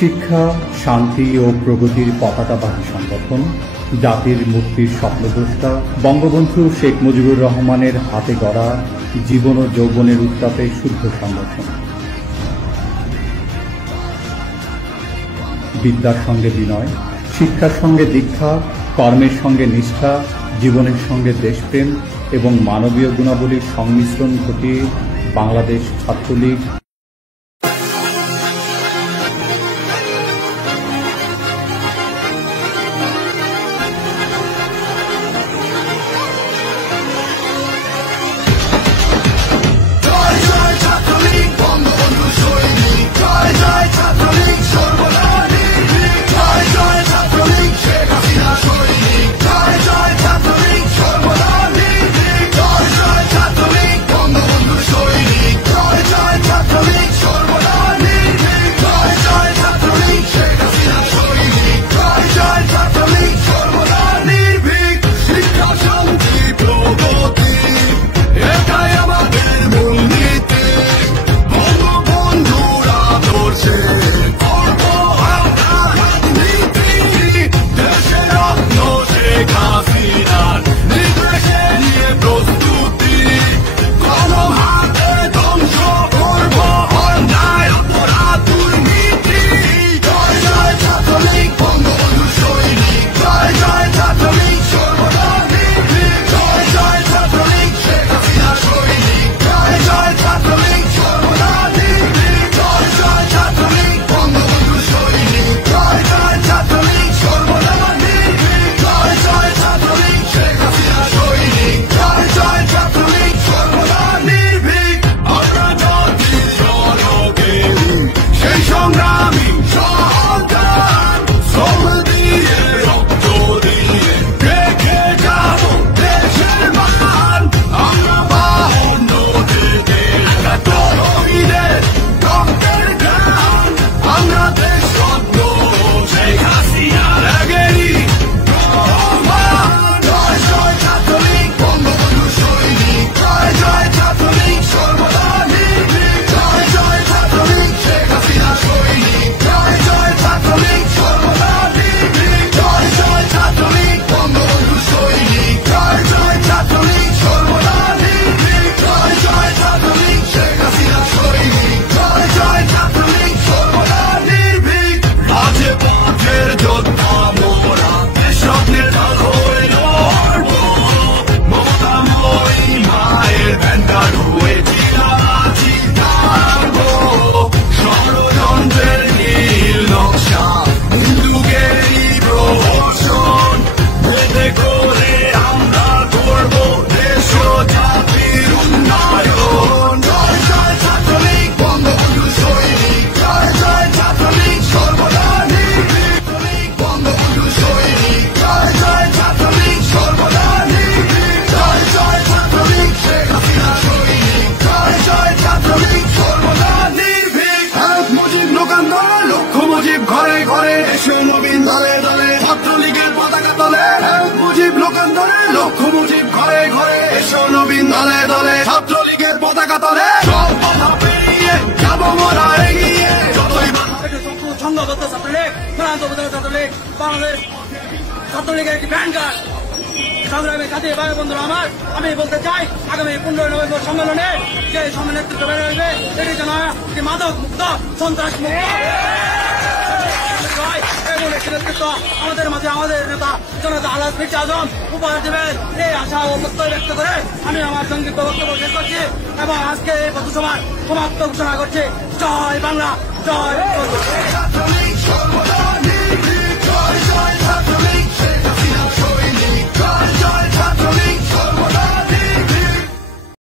শিক্ষা, শান্তি ও প্রগতির পতাকাবাহী সংগঠন, জাতির মুক্তির স্বপ্নদ্রষ্টা বঙ্গবন্ধু শেখ মুজিবুর রহমানের হাতে গড়া জীবন ও যৌবনের উত্তাপে শুদ্ধ সংগঠন। বিদ্যার সঙ্গে বিনয়, শিক্ষার সঙ্গে দীক্ষা, কর্মের সঙ্গে নিষ্ঠা, জীবনের সঙ্গে দেশপ্রেম এবং মানবীয় গুণাবলীর সংমিশ্রণ ঘটিয়ে বাংলাদেশ ছাত্রলীগ নবীন দলে দলে ছাত্রলীগের পতাকা তলে, মুজিব লোকান্তরে লক্ষ্য মুজিব ঘরে ঘরে, এসো নবীন দলে দলে ছাত্রলীগের পতাকা তলে। সব বাধা পেরিয়ে যাবো মোরা এগিয়ে, যতই সংঘবদ্ধ ছাত্রলীগ, ছাত্রলীগ বাংলাদেশ ছাত্রলীগের একটি ব্যাংকার সংগ্রামী সাথী ভাই বন্ধুরা আমার, আমি বলতে চাই আগামী 15 নভেম্বর সম্মেলনে যে নেতৃত্ব বেড়ে রয়েছে সেটি যেন একটি মাদক মুক্ত সন্ত্রাস নেতৃত্ব আমাদের মাঝে আমাদের নেতা জনতা আলাদ মির্জা আজম উপহার দেবেন এই আশা ও প্রত্যয় ব্যক্ত করে আমি আমার সংক্ষিপ্ত বক্তব্য শেষ করছি এবং আজকে এই পথসভার সমাপ্ত ঘোষণা করছি। জয় বাংলা, জয়।